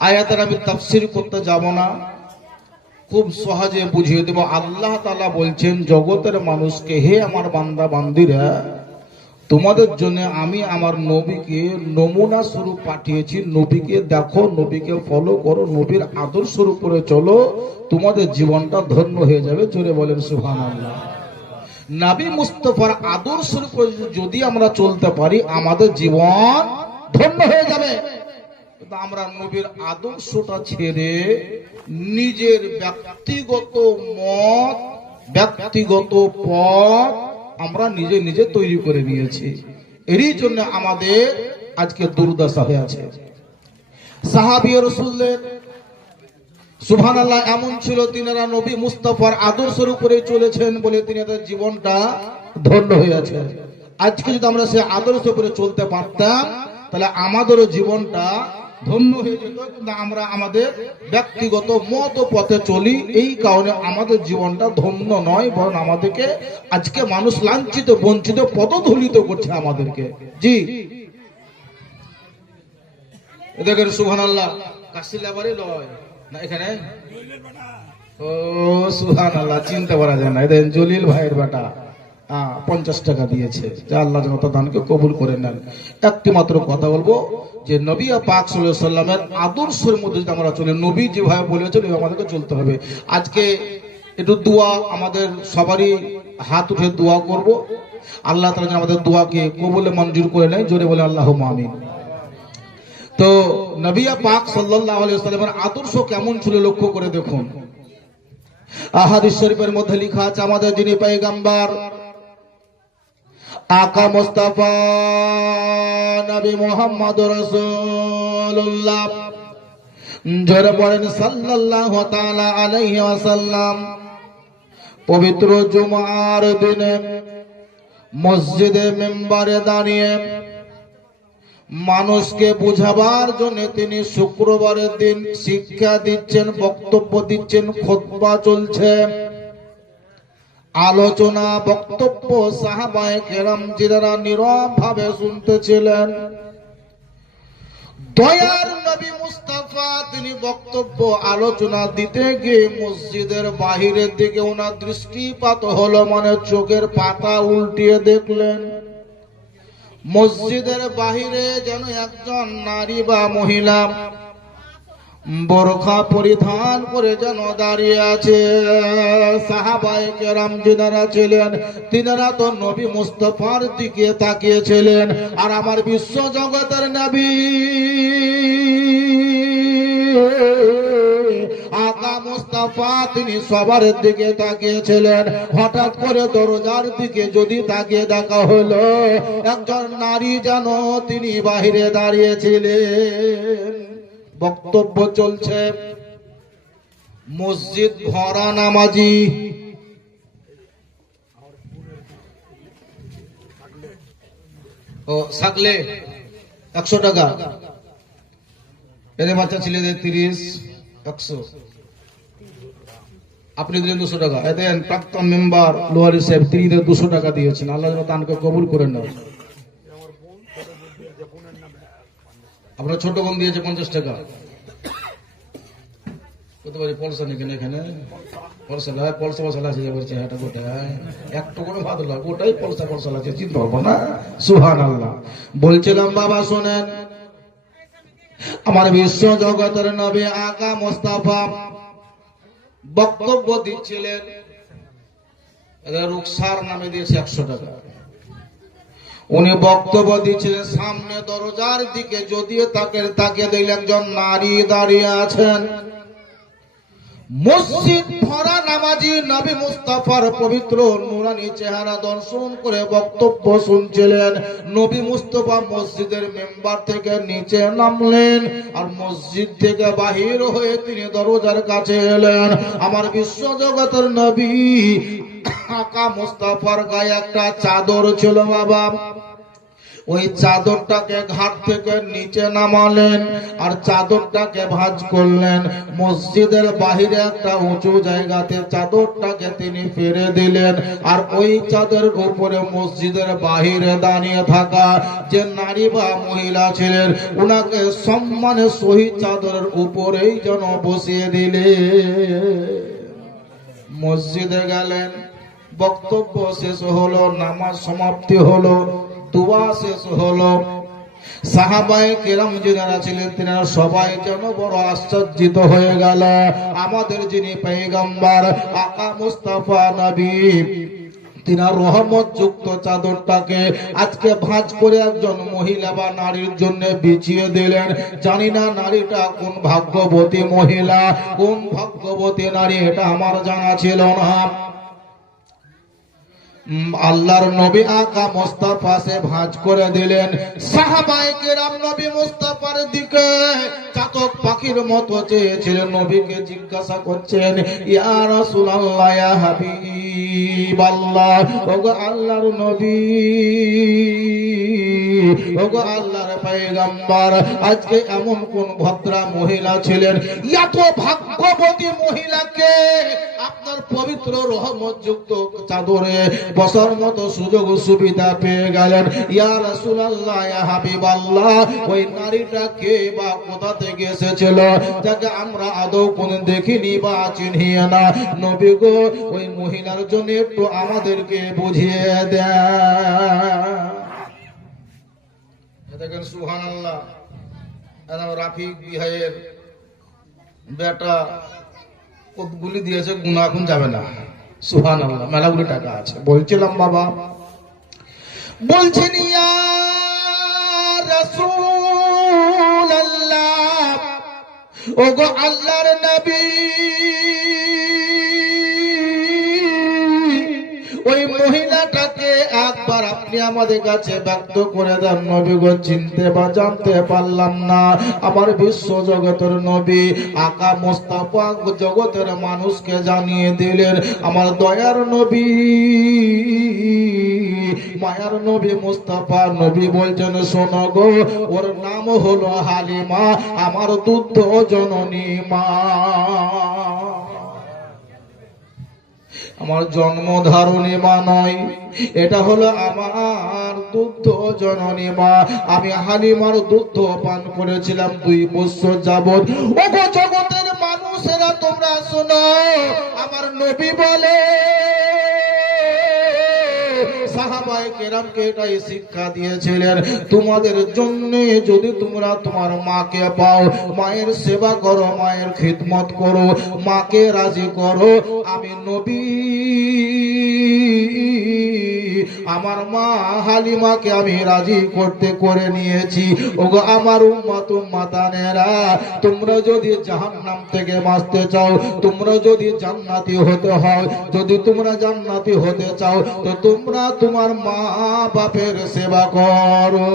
আয়াতের আমি তাফসীর করতে যাব না, খুব সহজে বুঝিয়ে দেব। আল্লাহ তাআলা বলছেন জগতের মানুষকে, হে আমার বান্দা বান্দিরা, তোমাদের জন্য আমি আমার নবীকে নমুনা স্বরূপ পাঠিয়েছি। নবীকে দেখো, নবীকে ফলো করো, নবীর আদর্শ করে চলো, তোমাদের জীবনটা ধন্য হয়ে যাবে। জোরে বলেন সুবহানাল্লাহ। নবী মুস্তাফার আদর্শ উপরে যদি আমরা চলতে পারি, আমাদের জীবন ধন্য হয়ে যাবে। কিন্তু আমরা নবীর আদর্শটা ছেড়ে নিজের ব্যক্তিগত মত, ব্যক্তিগত পথ আমরা নিজে নিজে তৈরি করে নিয়েছি। এরই জন্য আমাদের আজকে দুর্দশা হয়ে আছে। সাহাবী রাসূলের সুবহানাল্লাহ এমন ছিল, তিনারা নবী মুস্তাফার আদর্শের উপরে চলেছেন বলে তিনাদের জীবনটা ধন্য হয়ে আছে। আজকে যদি আমরা সেই আদর্শ উপরে চলতে পারতাম, তাহলে আমাদেরও জীবনটা ধন্য হয়ে যেত। কিন্তু আমরা আমাদের ব্যক্তিগত মত পথে চলি, এই কারণে আমাদের জীবনটা ধন্য নয়, বরং আমাদেরকে আজকে মানুষ লাঞ্ছিত, বঞ্চিত, পদধূলিত করছে আমাদেরকে। জি দেখেন সুবহানাল্লাহ, কাশিলাবাড়ি লয় না এখানে, ও সুবহানাল্লাহ, চিনতে পারা যায় না। এদের জলিল ভাইয়ের বেটা 50 টাকা দিয়েছে। যা আল্লাহ যেন তার দানকে কবুল করে নেন। একটি মাত্র কথা বলবো যে নবী পাক সাল্লাল্লাহু আলাইহি ওয়াসাল্লামের আদর্শের মধ্যে যদি আমরা চলি, নবী যেভাবে বলেছেন আমাদেরকে চলতে হবে। আজকে একটু দোয়া, আমাদের সবারই হাত উঠে দোয়া করব। আল্লাহ তাআলা যেন আমাদের দোয়াকে কবুলে মঞ্জুর করে নেয়। জোরে বলে আল্লাহুম্মা আমিন। তো নবী পাক সাল্লাল্লাহু আলাইহি ওয়াসাল্লামের আদর্শ কেমন ছিল লক্ষ্য করে দেখুন। হাদিস শরীফের মধ্যে লেখা আছে, আমাদের যিনি পয়গম্বর আকা মুস্তাফা নবী মুহাম্মদ রাসূলুল্লাহ, যারা বলেন সাল্লাল্লাহু তাআলা আলাইহি ওয়াসাল্লাম, পবিত্র জুমার দিনে মসজিদে মিম্বারে দাঁড়িয়ে মানুষকে বোঝাবার জন্য তিনি শুক্রবারের দিন শিক্ষা দিচ্ছেন, বক্তব্য দিচ্ছেন, খুতবা চলছে, আলোচনা, বক্তব্য সাহাবায়ে কেরাম যারা নীরব ভাবে শুনতেছিলেন। দয়ার নবী মুস্তাফা তিনি বক্তব্য আলোচনা দিতে গিয়ে মসজিদের বাহিরের দিকে ওনার দৃষ্টিপাত হলো, মানে চোখের পাতা উল্টিয়ে দেখলেন মসজিদের বাহিরে যেন একজন নারী বা মহিলা বোরখা পরিধান করে যেন দাঁড়িয়ে আছে। সাহাবায়ে কেরাম যারা ছিলেন তিনারা তো নবী মুস্তাফার দিকে তাকিয়েছিলেন, আর আমার বিশ্ব জগতের নবী আকা মুস্তাফা তিনি সবার দিকে তাকিয়েছিলেন। হঠাৎ করে দরজার দিকে যদি তাকিয়ে দেখা হলো, একজন নারী যেন তিনি বাহিরে দাঁড়িয়েছিলেন, বক্তব্য চলছে, মসজিদ ভরা নামাজি। ও থাকলে 100 টাকা, এদের বাচ্চা ছেলেদের 30, 100, আপনি দিলেন 200 টাকা। এদের প্রাক্তন মেম্বার লোহারি সাহেব তিনি 200 টাকা দিয়েছেন। আল্লাহ যেন তাকে কবুল করে নেন। আপনার ছোট বোন দিয়েছে 50 টাকা। কত বড় পয়সা নাকি এখানে, পয়সা লাগে, পয়সা মশলা আছে বলছে, এটা গোটায় একটু করে ভাত লাগে, গোটাই পয়সা পয়সা আছে, চিন্তা করবো না। সুবহানাল্লাহ। বলছিলাম বাবা শোনেন, আমার বিশ্ব জগতের নবী আকা মুস্তাফা বক্তব্য দিচ্ছিলেন, রুকসার নামে দিয়েছে 100 টাকা। উনি বক্তব্য দিচ্ছিলেন, সামনে দরজার দিকে যদি তাকে দেখলেন একজন নারী দাঁড়িয়ে আছেন। মসজিদ ভরা নামাজি নবী মুস্তাফার পবিত্র নূরানী চেহারা দর্শন করে বক্তব্য শুনছিলেন। নবী মুস্তাফা মসজিদের মেম্বার থেকে নিচে নামলেন, আর মসজিদ থেকে বাহির হয়ে তিনি দরজার কাছে এলেন। আমার বিশ্ব জগতের নবী আকা মুস্তাফার গায়ে একটা চাদর ছিল বাবা, ওই চাদরটাকে ঘাট থেকে নিচে নামালেন আর চাদরটাকে ভাঁজ করলেন। মসজিদের বাহিরে একটা উঁচু জায়গাতে চাদরটাকে তিনি ফেলে দিলেন। আর ওই চাদরের উপরে মসজিদের বাহিরে দাঁড়িয়ে থাকা যে নারী বা মহিলা ছিলেন উনাকে সম্মানের সহিত চাদরের উপরেই যেন বসিয়ে দিলে। মসজিদে গেলেন, বক্তব্য শেষ হলো, নামাজ সমাপ্তি হলো, দুয়া শেষ হলো। সাহাবায়ে কেরাম যারা ছিলেন তিনারা সবাই যেন বড় আশ্চর্যিত হয়ে গেল। আমাদের যিনি পয়গম্বর আকা মুস্তাফা নবী তিনার রহমত যুক্ত চাদরটাকে আজকে ভাঁজ করে একজন মহিলা বা নারীর জন্য বিছিয়ে দিলেন। জানি না নারীটা কোন ভাগ্যবতী মহিলা, কোন ভাগ্যবতী নারী, এটা আমার জানা ছিল না। আল্লাহর নবী আকা মুস্তাফা সে ভাঁজ করে দিলেন। সাহাবায়ে কেরাম নবী মুস্তাফার দিকে চাতক পাখির মতো চেয়েছিলেন। নবীকে জিজ্ঞাসা করছেন, ইয়া রাসূলুল্লাহ, ইয়া হাবিবাল্লাহ, ওগো আল্লাহর নবী, ওগো আল্লাহর পয়গম্বর, আজকে এমন কোন ভদ্রা মহিলা ছিলেন, এত ভাগ্যবতী মহিলাকে আপনার পবিত্র রহমত যুক্ত চাদরে বসার মতো সুযোগ সুবিধা পেয়ে গেলেন। ইয়া রাসূলুল্লাহ, ইয়া হাবিবাল্লাহ, ওই নারীটা কে বা কোথা থেকে এসেছিল যাকে আমরা আদৌ কোন দেখিনি বা চিনি না। নবী গো, ওই মহিলার জন্য একটু আমাদেরকে বুঝিয়ে দেন। দেখেন সুবহানাল্লাহ, রাফিক বিহাইয়ের বেটা কতগুলি দিয়েছে, গুণা এখন যাবে না। সুবহানাল্লাহ, মেলাগুলি টাকা আছে। বলছিলাম বাবা, বলছেন ইয়া রাসূলুল্লাহ, ওগো আল্লাহর নবী, ওই মহিলাটাকে একবার আপনি আমাদের কাছে ব্যক্ত করে দেন। নবী গো, চিনতে বা জানতে পারলাম না। আমার বিশ্ব জগতের নবী আকা মুস্তাফা জগতের মানুষকে জানিয়ে দিলেন, আমার দয়ার নবী, মায়ার নবী মুস্তাফা নবী বলছেন, শোনো গো, ওর নাম হলো হালিমা, আমার দুধ জননী মা। আমার জন্ম ধারণী মা নয়, এটা হলো আমার দুধ জননী মা। আমি হালিমার দুধ পান করেছিলাম 2 বছর যাবত। ওগো জগতের মানুষেরা তোমরা শোনো, আমার নবী বলে সাহাবায়ে কেরামকে এটাই শিক্ষা দিয়েছিলেন, তোমাদের জন্য যদি তোমরা তোমার মাকে পাও, মায়ের সেবা করো, মায়ের খিদমত করো, মাকে রাজি করো। আমি নবী আমার মা হালিমাকে আমি রাজি করতে করে নিয়েছি। ওগো আমার উম্মত উম্মাতানেরা, তোমরা যদি জাহান্নাম থেকে বাঁচতে চাও, তোমরা যদি জান্নাতি হতে হয়, যদি তোমরা জান্নাতি হতে চাও, তো তোমরা তোমার মা বাপের সেবা করো।